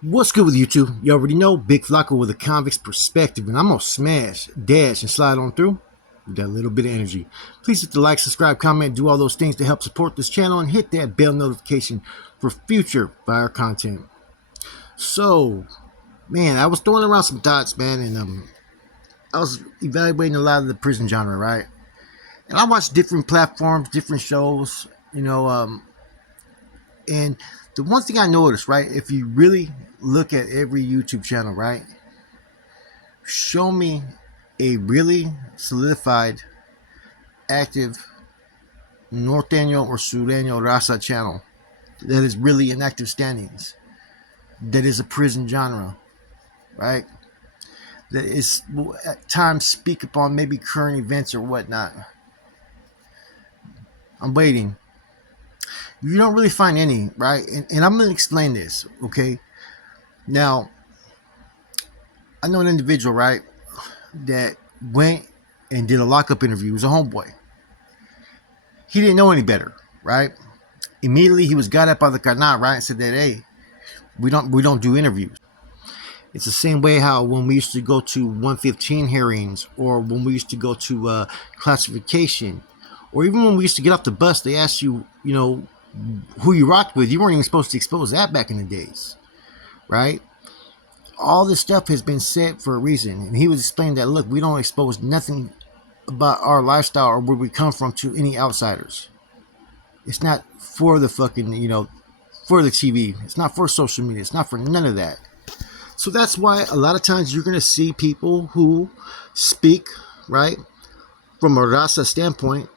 What's good with you two? You already know Big Flacco with a convict's perspective, and I'm gonna smash, dash, and slide on through with that little bit of energy. Please hit the like, subscribe, comment, do all those things to help support this channel, and hit that bell notification for future fire content. So, man, I was throwing around some thoughts, man, and I was evaluating a lot of the prison genre, right? And I watched different platforms, different shows, and the one thing I noticed, right, if you really look at every YouTube channel, right, show me a really solidified, active Norteño or Sureño Raza channel that is really in active standings, that is a prison genre, right? That is at times speak upon maybe current events or whatnot. I'm waiting. You don't really find any, right? And I'm going to explain this, okay? Now, I know an individual, right, that went and did a lockup interview. He was a homeboy. He didn't know any better, right? Immediately he was got up by the carnal, right, and said that, hey, we don't do interviews. It's the same way how when we used to go to 115 hearings, or when we used to go to classification, or even when we used to get off the bus, they asked you, who you rocked with. You weren't even supposed to expose that back in the days, right? All this stuff has been said for a reason, and he was explaining that, look, we don't expose nothing about our lifestyle or where we come from to any outsiders. It's not for the fucking, for the TV. It's not for social media. It's not for none of that. So that's why a lot of times you're going to see people who speak, right, from a Rasa standpoint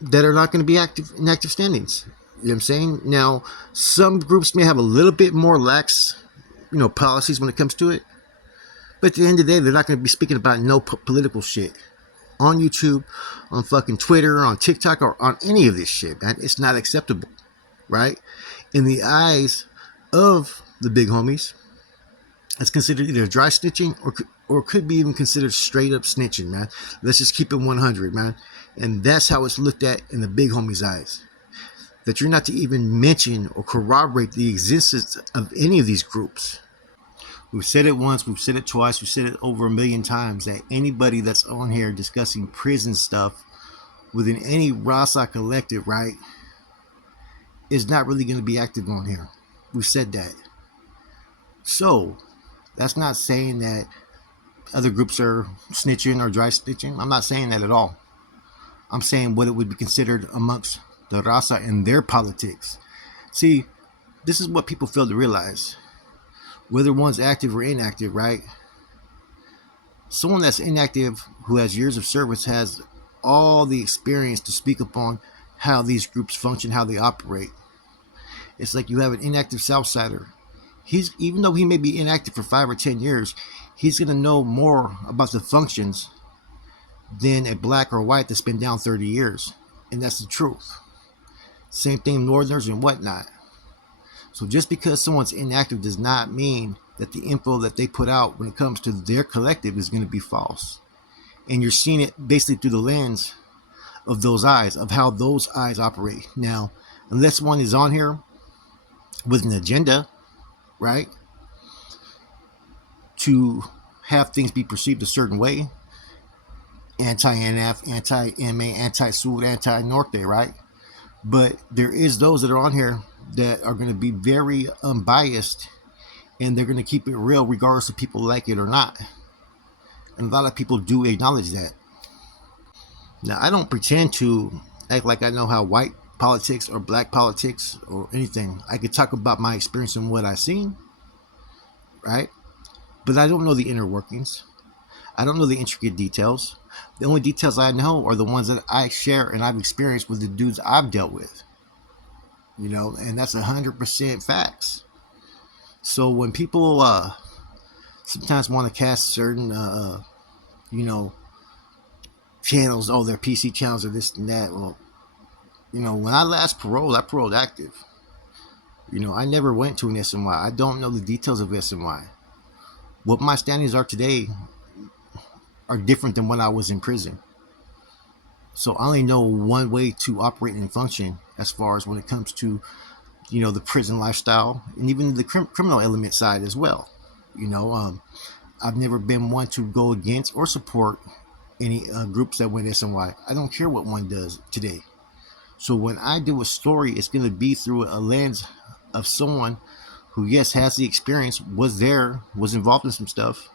that are not going to be active in active standings. You know what I'm saying? Now, some groups may have a little bit more lax, policies when it comes to it. But at the end of the day, they're not going to be speaking about no political shit on YouTube, on fucking Twitter, on TikTok, or on any of this shit, man. It's not acceptable, right? In the eyes of the big homies, it's considered either dry snitching or could be even considered straight up snitching, man. Let's just keep it 100, man. And that's how it's looked at in the big homies' eyes. That you're not to even mention or corroborate the existence of any of these groups. We've said it once, we've said it twice, we've said it over a million times that anybody that's on here discussing prison stuff within any Rasa collective, right, is not really going to be active on here. We've said that. So, that's not saying that other groups are snitching or dry snitching. I'm not saying that at all. I'm saying what it would be considered amongst the Rasa and their politics. See, this is what people fail to realize. Whether one's active or inactive, right? Someone that's inactive who has years of service has all the experience to speak upon how these groups function, how they operate. It's like you have an inactive Southsider. He's, even though he may be inactive for 5 or 10 years, he's going to know more about the functions than a black or white that's been down 30 years. And that's the truth. Same thing Northerners and whatnot. So just because someone's inactive does not mean that the info that they put out when it comes to their collective is going to be false. And you're seeing it basically through the lens of those eyes, of how those eyes operate. Now, unless one is on here with an agenda, right, to have things be perceived a certain way, anti-NF, anti-MA, anti-Sur, anti-Norte, right? But there is those that are on here that are going to be very unbiased, and they're going to keep it real regardless if people like it or not. And a lot of people do acknowledge that. Now, I don't pretend to act like I know how white politics or black politics or anything. I could talk about my experience and what I've seen, right? But I don't know the inner workings. I don't know the intricate details. The only details I know are the ones that I share and I've experienced with the dudes I've dealt with. And that's 100% facts. So when people sometimes want to cast certain, channels, oh, they're PC channels or this and that. Well, when I last paroled, I paroled active. I never went to an SNY. I don't know the details of SNY. What my standings are today are different than when I was in prison. So I only know one way to operate and function as far as when it comes to the prison lifestyle, and even the criminal element side as well. You know, I've never been one to go against or support any groups that went SNY. I don't care what one does today. So when I do a story, it's going to be through a lens of someone who, yes, has the experience, was there, was involved in some stuff,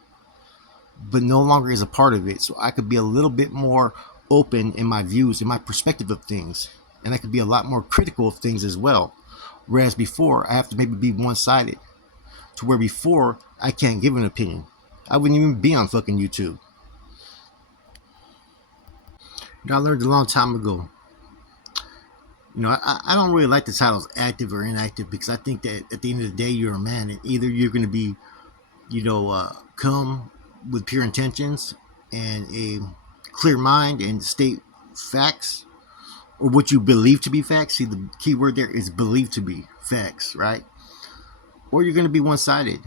but no longer is a part of it. So I could be a little bit more open in my views and my perspective of things. And I could be a lot more critical of things as well. Whereas before, I have to maybe be one sided. To where before, I can't give an opinion. I wouldn't even be on fucking YouTube. I learned a long time ago. I don't really like the titles active or inactive because I think that at the end of the day, you're a man, and either you're going to be, come with pure intentions and a clear mind and state facts, or what you believe to be facts. See, the key word there is believed to be facts, right? Or you're going to be one sided.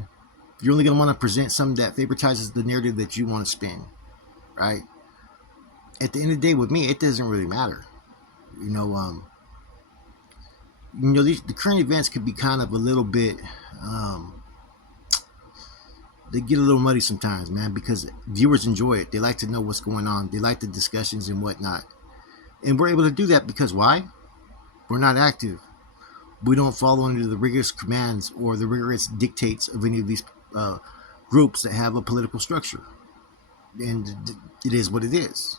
You're only going to want to present something that favoritizes the narrative that you want to spin, right? At the end of the day, with me, it doesn't really matter. You know, um, the current events could be kind of a little bit. They get a little muddy sometimes, man, because viewers enjoy it. They like to know what's going on. They like the discussions and whatnot. And we're able to do that because why? We're not active. We don't follow under the rigorous commands or the rigorous dictates of any of these uh, groups that have a political structure. And it is what it is.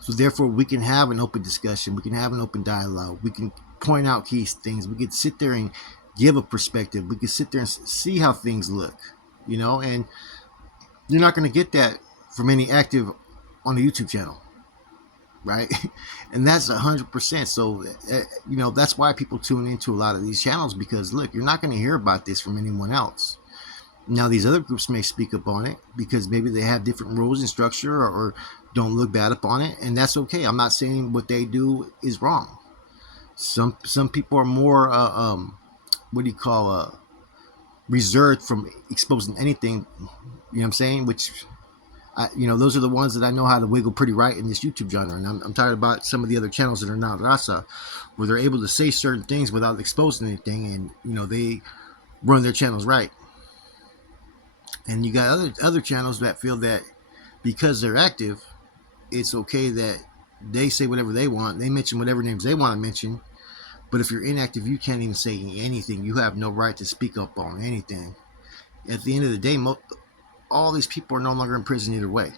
So therefore, we can have an open discussion. We can have an open dialogue. We can point out key things. We can sit there and give a perspective. We can sit there and see how things look. And you're not going to get that from any active on the YouTube channel, right? And that's 100%. So, that's why people tune into a lot of these channels, because look, you're not going to hear about this from anyone else. Now, these other groups may speak up on it because maybe they have different rules and structure, or don't look bad upon it, and that's okay. I'm not saying what they do is wrong. Some people are more what do you call reserved from exposing anything. You know what I'm saying? Which those are the ones that I know how to wiggle pretty right in this YouTube genre, and I'm tired about some of the other channels that are not Rasa, where they're able to say certain things without exposing anything, and they run their channels right. And you got other channels that feel that because they're active, it's okay that they say whatever they want. They mention whatever names they want to mention. But if you're inactive, you can't even say anything. You have no right to speak up on anything. At the end of the day, all these people are no longer in prison either way.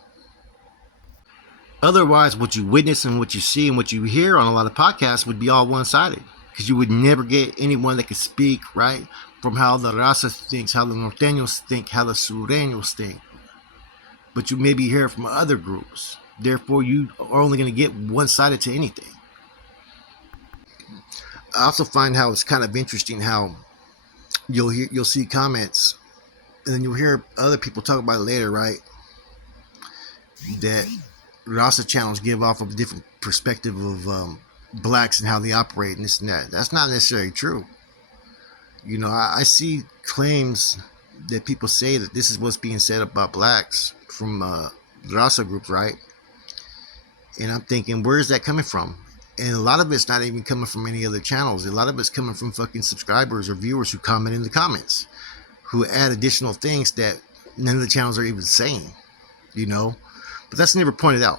Otherwise, what you witness and what you see and what you hear on a lot of podcasts would be all one-sided, because you would never get anyone that could speak right from how the raza thinks, how the norteños think, how the sureños think. But you maybe hear it from other groups. Therefore, you are only going to get one-sided to anything. I also find how it's kind of interesting how you'll see comments, and then you'll hear other people talk about it later, right? That Rasa channels give off of a different perspective of blacks and how they operate and this and that. That's not necessarily true. I see claims that people say that this is what's being said about blacks from Rasa groups, right? And I'm thinking, where is that coming from? And a lot of it's not even coming from any other channels. A lot of it's coming from fucking subscribers or viewers who comment in the comments, who add additional things that none of the channels are even saying, But that's never pointed out.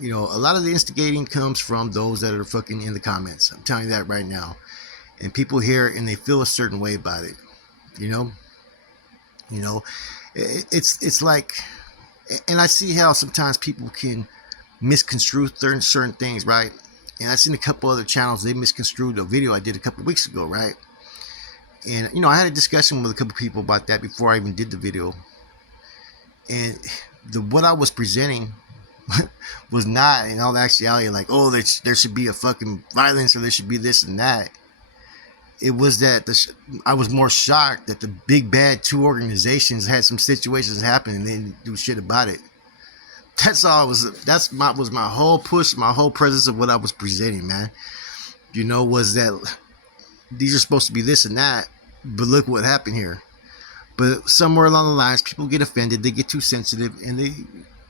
A lot of the instigating comes from those that are fucking in the comments. I'm telling you that right now. And people hear it and they feel a certain way about it. It's like, and I see how sometimes people can misconstrue certain things, right? And I've seen a couple other channels, they misconstrued a video I did a couple weeks ago, right? And I had a discussion with a couple people about that before I even did the video. And what I was presenting was not in all actuality like, oh, there should be a fucking violence, or there should be this and that. It was that I was more shocked that the big bad two organizations had some situations happen and they didn't do shit about it. That's all it was. Was my whole push, my whole presence of what I was presenting, man. Was that these are supposed to be this and that, but look what happened here. But somewhere along the lines, people get offended, they get too sensitive, and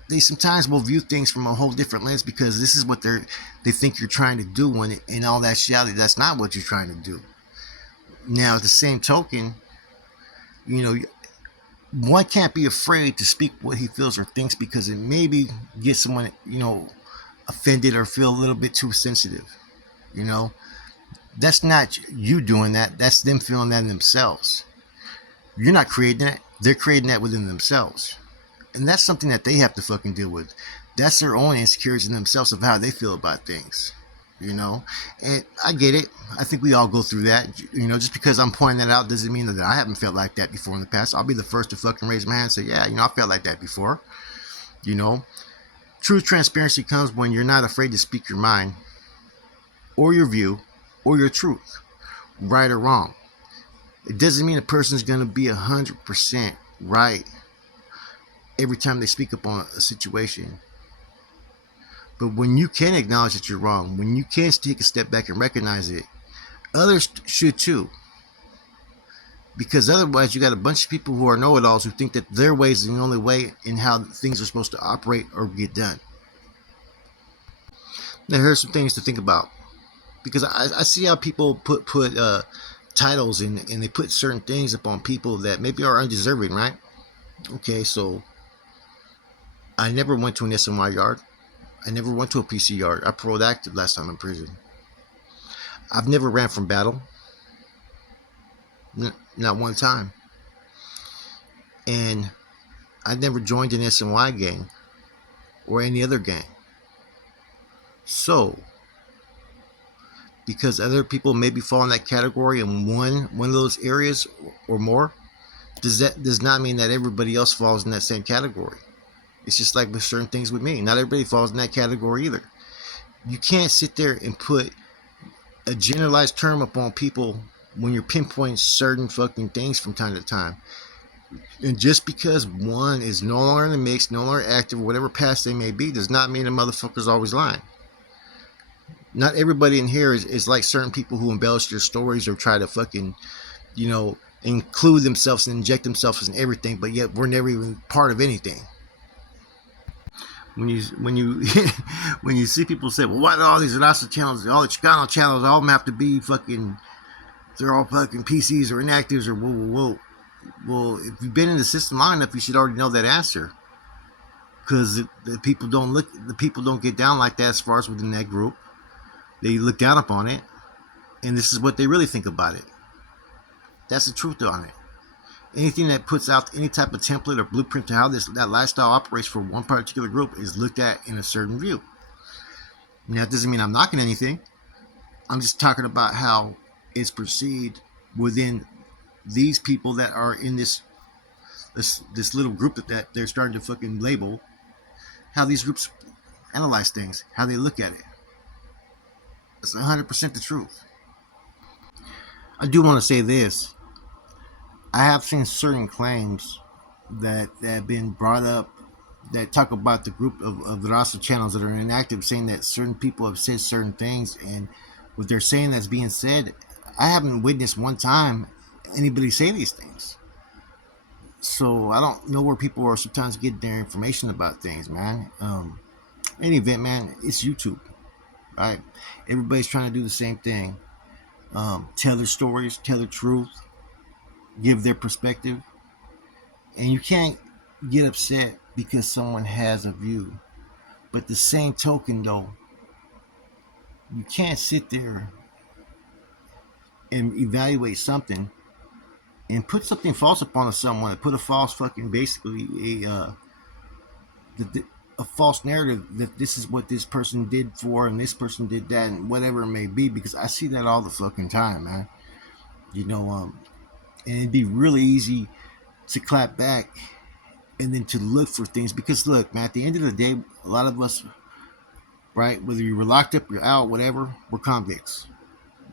they sometimes will view things from a whole different lens because this is what they think you're trying to do, when in all actuality, that's not what you're trying to do. Now, at the same token, you know, one can't be afraid to speak what he feels or thinks because it maybe get someone, offended or feel a little bit too sensitive. You know, that's not you doing that. That's them feeling that in themselves. You're not creating that. They're creating that within themselves. And that's something that they have to fucking deal with. That's their own insecurities in themselves of how they feel about things. You know, and I get it. I think we all go through that. Just because I'm pointing that out doesn't mean that I haven't felt like that before in the past. I'll be the first to fucking raise my hand and say, yeah, I felt like that before. You know, true transparency comes when you're not afraid to speak your mind or your view or your truth, right or wrong. It doesn't mean a person's going to be 100% right every time they speak up on a situation. But when you can acknowledge that you're wrong, when you can take a step back and recognize it, others should too. Because otherwise, you got a bunch of people who are know-it-alls who think that their way is the only way in how things are supposed to operate or get done. Now, here's some things to think about. Because I see how people put titles and they put certain things upon people that maybe are undeserving, right? Okay, so I never went to an SNY yard. I never went to a PC yard. I paroled active last time in prison. I've never ran from battle. Not one time. And I never joined an SNY gang or any other gang. So, because other people maybe fall in that category in one of those areas or more, does not mean that everybody else falls in that same category. It's just like with certain things with me. Not everybody falls in that category either. You can't sit there and put a generalized term upon people when you're pinpointing certain fucking things from time to time. And just because one is no longer in the mix, no longer active, whatever past they may be, does not mean a motherfucker's always lying. Not everybody in here is like certain people who embellish their stories or try to fucking, include themselves and inject themselves in everything, but yet we're never even part of anything. When you when you see people say, well, why do all these Rasta channels, all the Chicano channels, all them have to be fucking, they're all fucking PCs or inactives or whoa, whoa, whoa. Well, if you've been in the system long enough, you should already know that answer. Because the people don't get down like that as far as within that group. They look down upon it, and this is what they really think about it. That's the truth on it. Anything that puts out any type of template or blueprint to how that lifestyle operates for one particular group is looked at in a certain view. Now, that doesn't mean I'm knocking anything. I'm just talking about how it's perceived within these people that are in this little group that they're starting to fucking label. How these groups analyze things, how they look at it. It's 100% the truth. I do want to say this. I have seen certain claims that have been brought up that talk about the group of the Rasta channels that are inactive, saying that certain people have said certain things, and what they're saying that's being said, I haven't witnessed one time anybody say these things. So I don't know where people are sometimes getting their information about things, man. In any event, man, it's YouTube, right? Everybody's trying to do the same thing. Tell their stories, tell the truth, give their perspective. And you can't get upset because someone has a view. But the same token, though, you can't sit there and evaluate something and put something false upon someone, put a false fucking, basically a false narrative that this is what this person did for and this person did that and whatever it may be, because I see that all the fucking time, man. And it'd be really easy to clap back and then to look for things, because look, man, at the end of the day, a lot of us, right, whether you were locked up, you're out, whatever, we're convicts.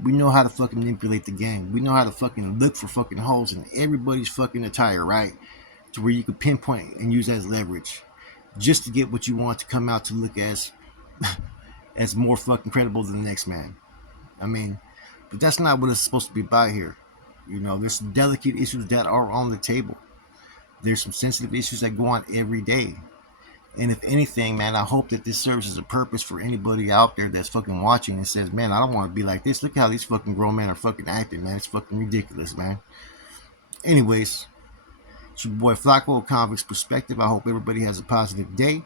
We know how to fucking manipulate the game. We know how to fucking look for fucking holes in everybody's fucking attire, right? To where you can pinpoint and use as leverage just to get what you want to come out to look as as more fucking credible than the next man. I mean, but that's not what it's supposed to be about here. There's some delicate issues that are on the table. There's some sensitive issues that go on every day. And if anything, man, I hope that this serves as a purpose for anybody out there that's fucking watching and says, man, I don't want to be like this. Look how these fucking grown men are fucking acting, man. It's fucking ridiculous, man. Anyways, it's your boy Flacco, Convict's Perspective. I hope everybody has a positive day.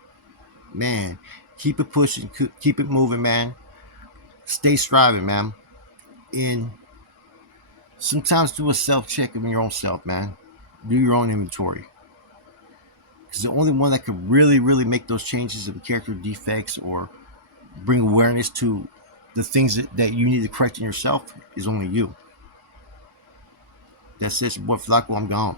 Man, keep it pushing, keep it moving, man. Stay striving, man. And sometimes do a self-check of your own self, man. Do your own inventory. Because the only one that could really, really make those changes of character defects or bring awareness to the things that you need to correct in yourself is only you. That's it. Your boy Flacco. I'm gone.